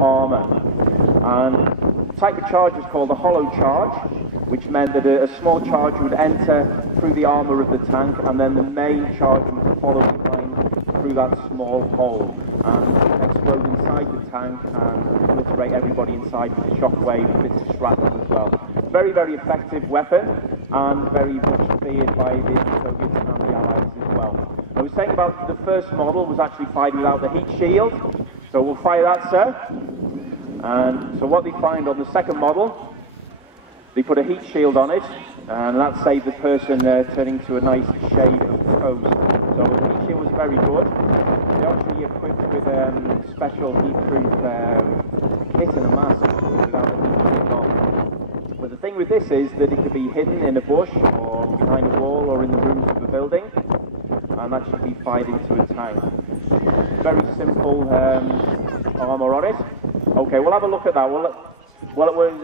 armour. And the type of charge was called a hollow charge, which meant that a small charge would enter through the armour of the tank, and then the main charge would follow behind through that small hole and explode inside the tank and obliterate everybody inside with the shockwave, bits of shrapnel as well. Very, very effective weapon, and very much feared by the Soviets and the Allies as well. I was saying about the first model was actually fired without the heat shield, so we'll fire that, sir. And so what they find on the second model, they put a heat shield on it, and that saved the person turning to a nice shade of toast. So the heat shield was very good. They're actually equipped with special heat-proof kit and a mask without the heat shield on. But the thing with this is that it could be hidden in a bush or behind a wall or in the rooms of a building, and that should be fired into a tank. Very simple armour on it. Okay, we'll have a look at that. Well,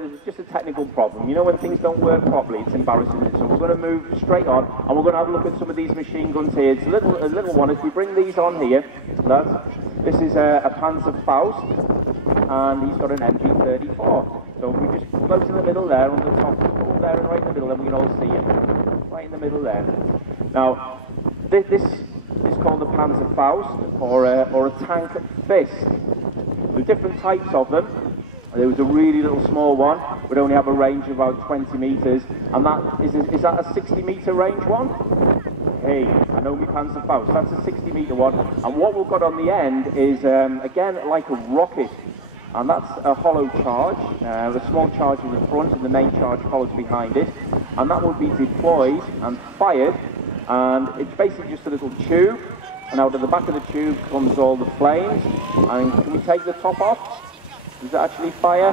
it's just a technical problem. You know, when things don't work properly, it's embarrassing. So we're going to move straight on, and we're going to have a look at some of these machine guns here. It's a little one. If we bring these on here, this is a Panzer Faust, and he's got an MG34. So if we just close in the middle there, on the top, there and right in the middle, then we can all see him. Right in the middle there. Now, this is called a Panzer Faust, or a tank fist. There are different types of them. There was a really little small one, would only have a range of about 20 metres, and that is that a 60-metre range one? Hey, I know my Panzer Faust, that's a 60-metre one, and what we've got on the end is, again, like a rocket, and that's a hollow charge. The small charge in the front and the main charge follows behind it, and that will be deployed and fired, and it's basically just a little tube, and out of the back of the tube comes all the flames. And can we take the top off? Does it actually fire?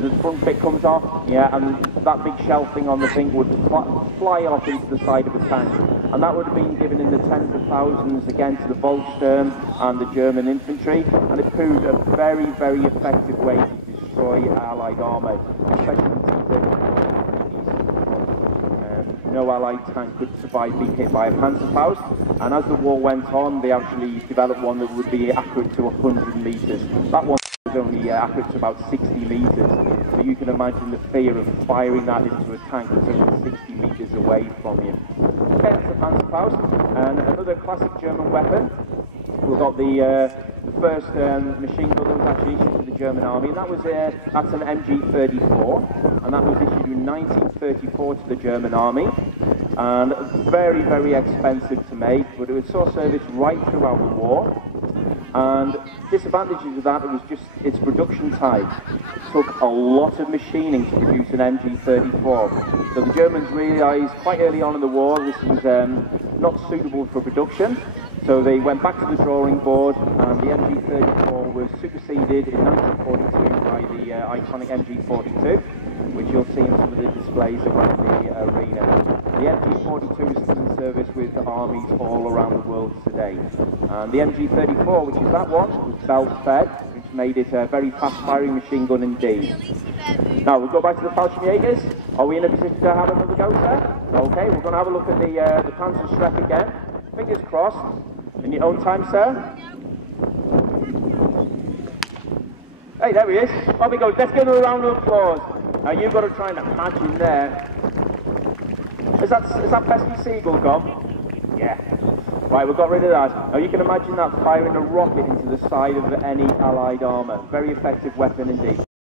The front bit comes off, yeah, and that big shell thing on the thing would fly off into the side of the tank. And that would have been given in the tens of thousands again to the Volkssturm and the German infantry, and it proved a very, very effective way to destroy Allied armour, especially in T-30. No Allied tank could survive being hit by a Panzer Faust, and as the war went on, they actually developed one that would be accurate to 100 metres. That one was only accurate to about 60 metres, so you can imagine the fear of firing that into a tank that's only 60 metres away from you. Okay, that's the Panzer Faust, and another classic German weapon. We've got the first machine gun that was actually issued to the German army, and that's an MG34, and that was issued in 1934 to the German army, and very, very expensive to make, but it saw service right throughout the war. And disadvantages of that, it was just its production time. It took a lot of machining to produce an MG34. So the Germans realised quite early on in the war this was not suitable for production. So they went back to the drawing board, and the MG34 was superseded in 1942 by the iconic MG42, which you'll see in some of the displays around the arena. The MG42 is still in service with armies all around the world today. And the MG34, which is that one, was belt-fed, which made it a very fast-firing machine gun indeed. Now, we'll go back to the Fallschirmjägers. Are we in a position to have another go, sir? Okay, we're going to have a look at the Panzerschreck again. Fingers crossed. In your own time, sir. Hey, there he is. Off he goes. Let's give him a round of applause. Now, you've got to try and imagine there. Is that pesky seagull gone? Yeah. Right, we've got rid of that. Now, you can imagine that firing a rocket into the side of any Allied armour. Very effective weapon indeed.